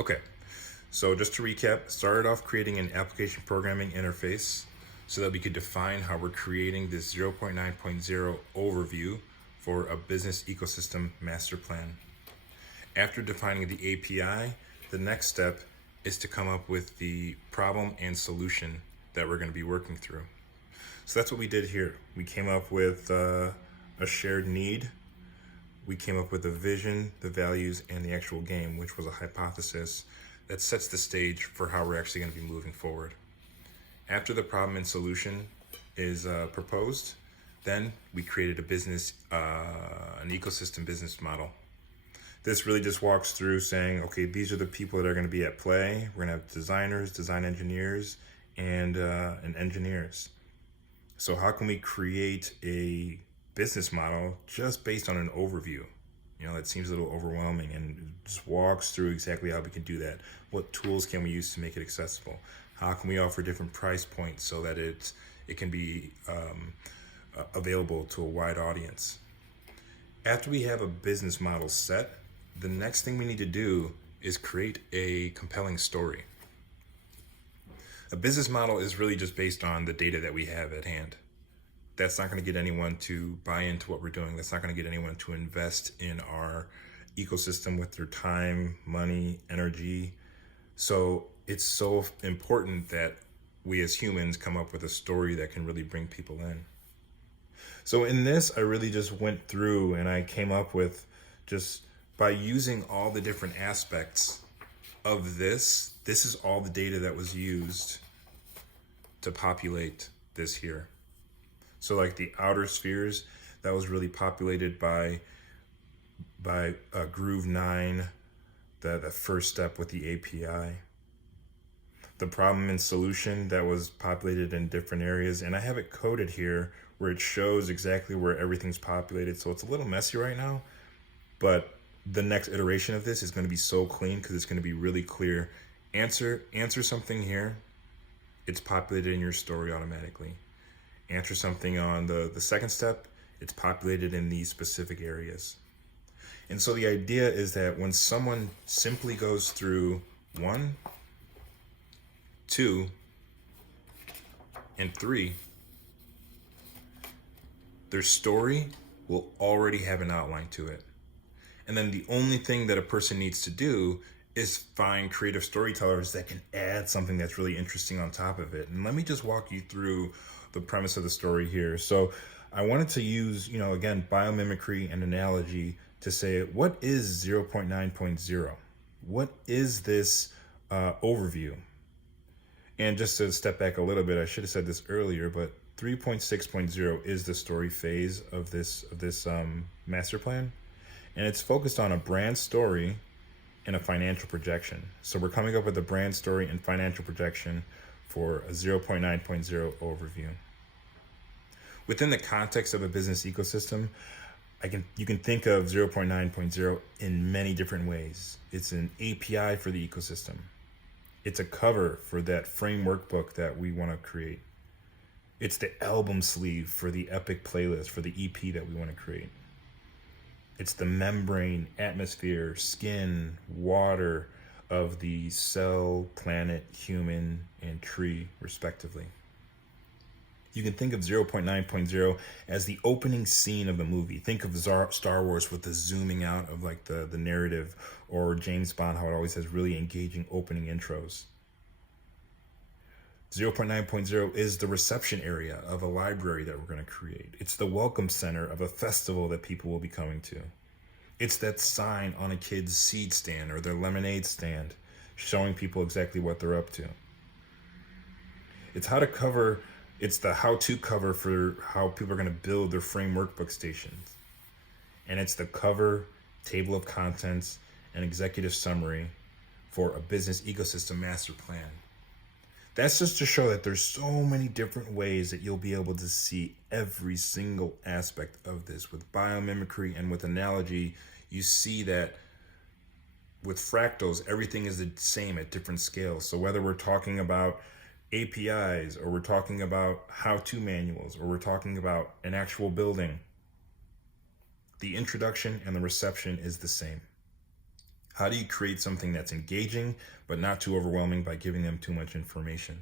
Okay, so just to recap, started off creating an application programming interface so that we could define how we're creating this 0.9.0 overview for a business ecosystem master plan. After defining the API, the next step is to come up with the problem and solution that we're going to be working through. So that's what we did here. We came up with a shared need. We came up with the vision, the values, and the actual game, which was a hypothesis that sets the stage for how we're actually going to be moving forward. After the problem and solution is proposed, then we created a business, an ecosystem business model. This really just walks through saying, okay, these are the people that are going to be at play. We're going to have designers, design engineers, and engineers. So how can we create a business model just based on an overview? That seems a little overwhelming, and just walks through exactly how we can do that. What tools can we use to make it accessible? How can we offer different price points so that it can be available to a wide audience? After we have a business model set, the next thing we need to do is create a compelling story. A business model is really just based on the data that we have at hand. That's not going to get anyone to buy into what we're doing. That's not going to get anyone to invest in our ecosystem with their time, money, energy. So it's so important that we as humans come up with a story that can really bring people in. So in this, I really just went through and I came up with, just by using all the different aspects of this is all the data that was used to populate this here. So like the outer spheres, that was really populated by Groove 9, the first step with the API. The problem and solution, that was populated in different areas, and I have it coded here where it shows exactly where everything's populated. So it's a little messy right now, but the next iteration of this is going to be so clean because it's going to be really clear. Answer something here, it's populated in your story automatically. Answer something on the second step, it's populated in these specific areas. And so the idea is that when someone simply goes through 1, 2, and 3, their story will already have an outline to it. And then the only thing that a person needs to do is find creative storytellers that can add something that's really interesting on top of it. And let me just walk you through the premise of the story here. So I wanted to use, again, biomimicry and analogy to say, what is 0.9.0? What is this overview? And just to step back a little bit, I should have said this earlier, but 3.6.0 is the story phase of this master plan. And it's focused on a brand story and a financial projection. So we're coming up with a brand story and financial projection for a 0.9.0 overview. Within the context of a business ecosystem, you can think of 0.9.0 in many different ways. It's an API for the ecosystem. It's a cover for that framework book that we want to create. It's the album sleeve for the epic playlist, for the EP that we want to create. It's the membrane, atmosphere, skin, water of the cell, planet, human, and tree, respectively. You can think of 0.9.0 as the opening scene of the movie. Think of Star Wars with the zooming out of like the narrative, or James Bond, how it always has really engaging opening intros. 0.9.0 is the reception area of a library that we're going to create. It's the welcome center of a festival that people will be coming to. It's that sign on a kid's seed stand or their lemonade stand, showing people exactly what they're up to. It's the how-to cover for how people are going to build their framework book stations. And it's the cover, table of contents, and executive summary for a business ecosystem master plan. That's just to show that there's so many different ways that you'll be able to see every single aspect of this. With biomimicry and with analogy, you see that with fractals, everything is the same at different scales. So whether we're talking about APIs, or we're talking about how-to manuals, or we're talking about an actual building, the introduction and the reception is the same. How do you create something that's engaging but not too overwhelming by giving them too much information?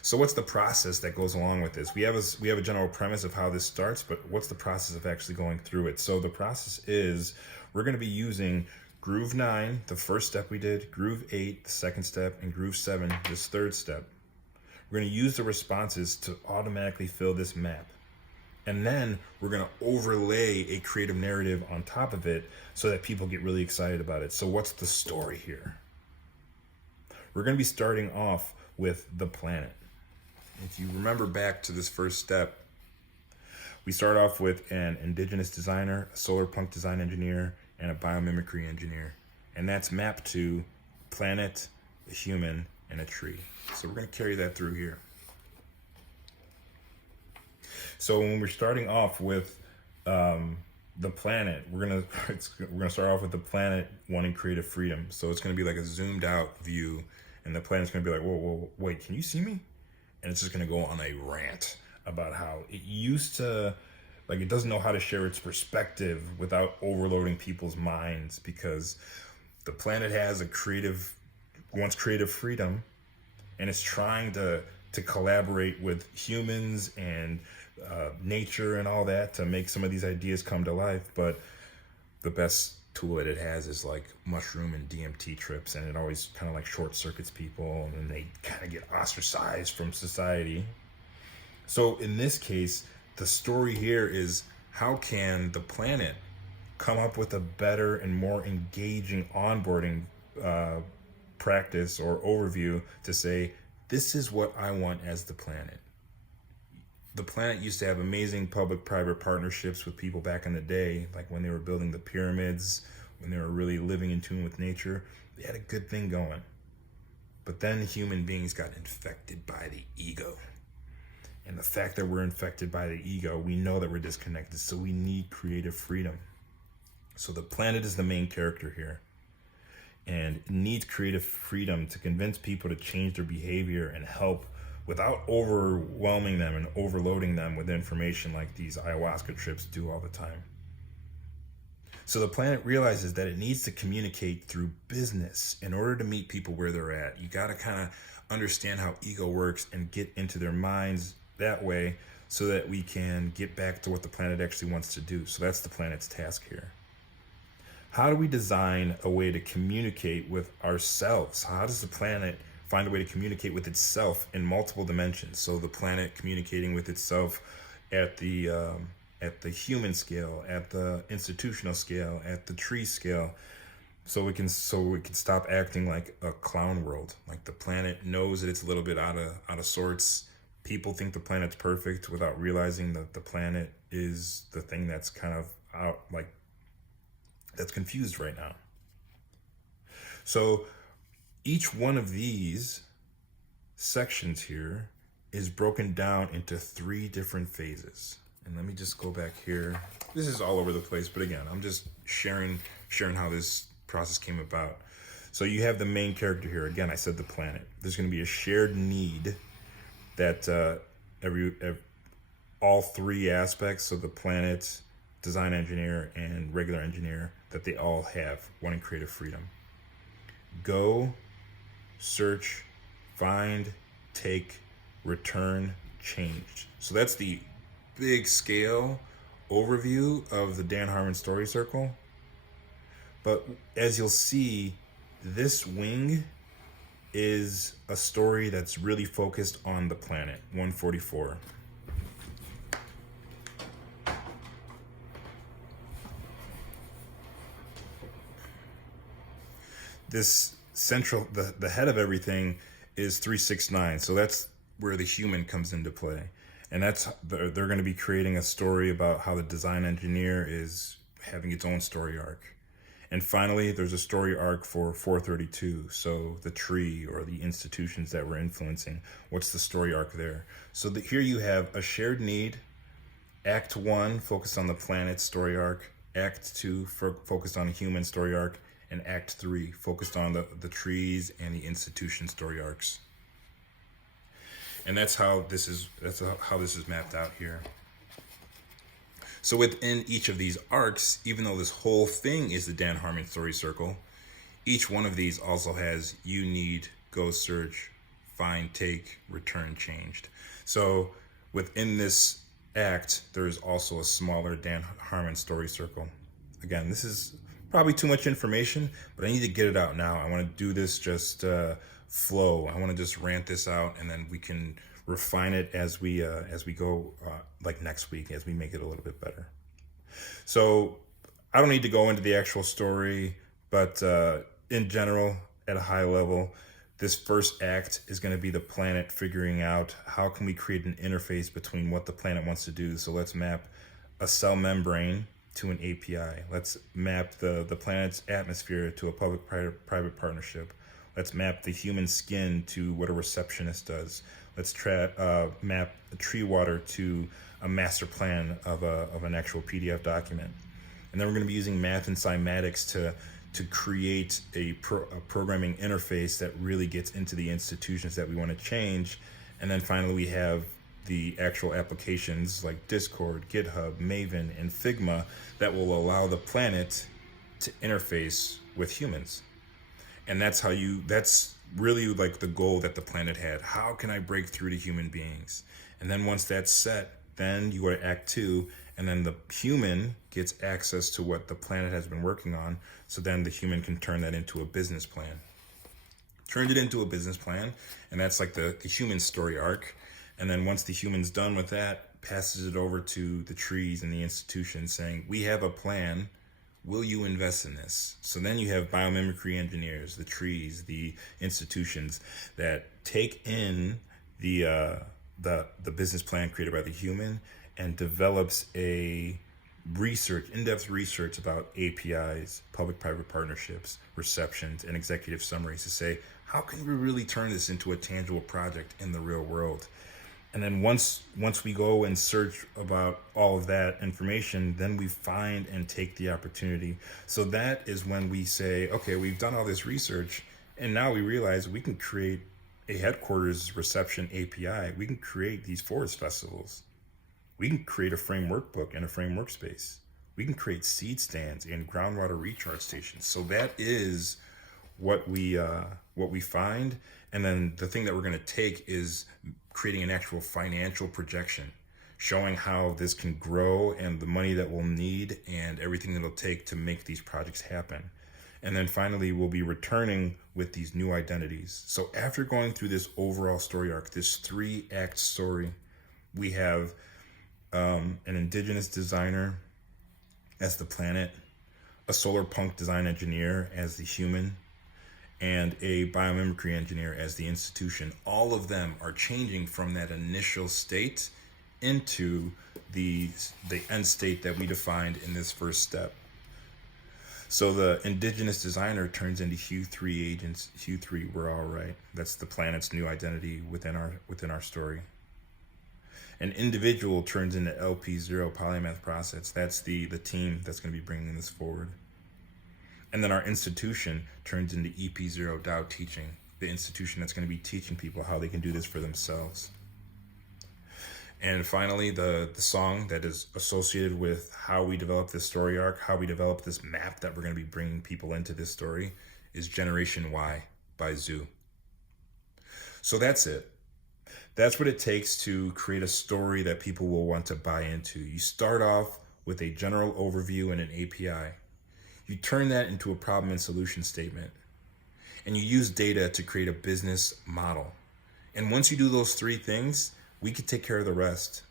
So what's the process that goes along with this? We have a general premise of how this starts, but what's the process of actually going through it? So the process is we're going to be using Groove 9, the first step we did, Groove 8, the second step, and Groove 7, this third step. We're going to use the responses to automatically fill this map. And then we're going to overlay a creative narrative on top of it so that people get really excited about it. So what's the story here? We're going to be starting off with the planet. If you remember back to this first step, we start off with an indigenous designer, a solar punk design engineer, and a biomimicry engineer. And that's mapped to planet, a human, and a tree. So we're going to carry that through here. So when we're starting off with the planet, we're gonna start off with the planet wanting creative freedom. So it's going to be like a zoomed out view, and the planet's going to be like, whoa, wait, can you see me? And it's just going to go on a rant about how it used to, like, it doesn't know how to share its perspective without overloading people's minds, because the planet wants creative freedom, and it's trying to collaborate with humans and nature and all that to make some of these ideas come to life. But the best tool that it has is like mushroom and DMT trips, and it always kind of like short circuits people, and then they kind of get ostracized from society. So in this case, the story here is, how can the planet come up with a better and more engaging onboarding practice or overview to say, this is what I want as the planet. The planet used to have amazing public-private partnerships with people back in the day, like when they were building the pyramids, when they were really living in tune with nature. They had a good thing going. But then human beings got infected by the ego. And the fact that we're infected by the ego, we know that we're disconnected, so we need creative freedom. So the planet is the main character here, and it needs creative freedom to convince people to change their behavior and help without overwhelming them and overloading them with information like these ayahuasca trips do all the time. So the planet realizes that it needs to communicate through business in order to meet people where they're at. You got to kind of understand how ego works and get into their minds that way so that we can get back to what the planet actually wants to do. So that's the planet's task here. How do we design a way to communicate with ourselves? How does the planet find a way to communicate with itself in multiple dimensions? So the planet communicating with itself at the human scale, at the institutional scale, at the tree scale, so we can stop acting like a clown world. Like the planet knows that it's a little bit out of sorts. People think the planet's perfect without realizing that the planet is the thing that's kind of out, like, that's confused right now. So each one of these sections here is broken down into 3 different phases. And let me just go back here. This is all over the place, but again, I'm just sharing how this process came about. So you have the main character here. Again, I said the planet. There's going to be a shared need that all 3 aspects, so the planet, design engineer, and regular engineer, that they all have wanting creative freedom. Go, search, find, take, return, change. So that's the big scale overview of the Dan Harmon story circle. But as you'll see, this wing is a story that's really focused on the planet, 144. This central, the head of everything is 369. So that's where the human comes into play. And they're going to be creating a story about how the design engineer is having its own story arc. And finally, there's a story arc for 432. So the tree or the institutions that we're influencing. What's the story arc there? So here you have a shared need. Act 1 focused on the planet story arc. Act 2 focused on a human story arc. And Act 3 focused on the trees and the institution story arcs. And that's how this is mapped out here. So within each of these arcs, even though this whole thing is the Dan Harmon story circle, Each one of these also has you need, go search, find, take, return, changed. So within this act, there is also a smaller Dan Harmon story circle. Again, this is probably too much information, but I need to get it out now. I want to do this just flow. I want to just rant this out, and then we can refine it as we go, like next week, as we make it a little bit better. So I don't need to go into the actual story, but in general, at a high level, this first act is going to be the planet figuring out how can we create an interface between what the planet wants to do. So let's map a cell membrane to an API. Let's map the planet's atmosphere to a public-private partnership. Let's map the human skin to what a receptionist does. Let's map the tree water to a master plan of an actual PDF document. And then we're going to be using math and cymatics to create a programming interface that really gets into the institutions that we want to change. And then finally, we have the actual applications like Discord, GitHub, Maven, and Figma that will allow the planet to interface with humans. And that's really like the goal that the planet had. How can I break through to human beings? And then once that's set, then you go to Act 2, and then the human gets access to what the planet has been working on. So then the human can turn that into a business plan. Turned it into a business plan, and that's like the human story arc. And then once the human's done with that, passes it over to the trees and the institutions saying, we have a plan. Will you invest in this? So then you have biomimicry engineers, the trees, the institutions that take in the business plan created by the human and develops a in-depth research about APIs, public-private partnerships, receptions, and executive summaries to say, how can we really turn this into a tangible project in the real world? And then once we go and search about all of that information, then we find and take the opportunity. So that is when we say, okay, we've done all this research, and now we realize we can create a headquarters reception API. We can create these forest festivals. We can create a framework book and a framework space. We can create seed stands and groundwater recharge stations. So that is what we find. And then the thing that we're going to take is creating an actual financial projection, showing how this can grow and the money that we'll need and everything that it'll take to make these projects happen. And then finally, we'll be returning with these new identities. So after going through this overall story arc, this 3-act story, we have an indigenous designer as the planet, a solar punk design engineer as the human, and a biomimicry engineer as the institution. All of them are changing from that initial state into the end state that we defined in this first step. So the indigenous designer turns into Hue 3 agents. Hue 3, we're all right. That's the planet's new identity within our story. An individual turns into LP0 polymath process. That's the team that's going to be bringing this forward. And then our institution turns into EP0 DAO teaching, the institution that's going to be teaching people how they can do this for themselves. And finally, the song that is associated with how we develop this story arc, how we develop this map that we're going to be bringing people into this story, is Generation Y by Zoo. So that's it. That's what it takes to create a story that people will want to buy into. You start off with a general overview and an API. You turn that into a problem and solution statement. And you use data to create a business model. And once you do those 3 things, we can take care of the rest.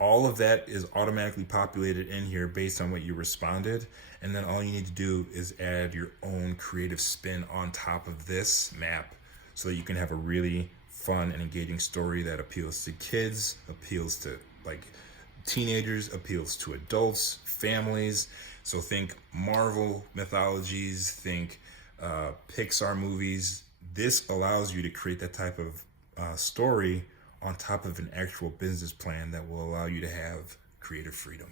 All of that is automatically populated in here based on what you responded. And then all you need to do is add your own creative spin on top of this map so that you can have a really fun and engaging story that appeals to kids, appeals to teenagers, appeals to adults, families. So think Marvel mythologies, think Pixar movies. This allows you to create that type of story on top of an actual business plan that will allow you to have creative freedom.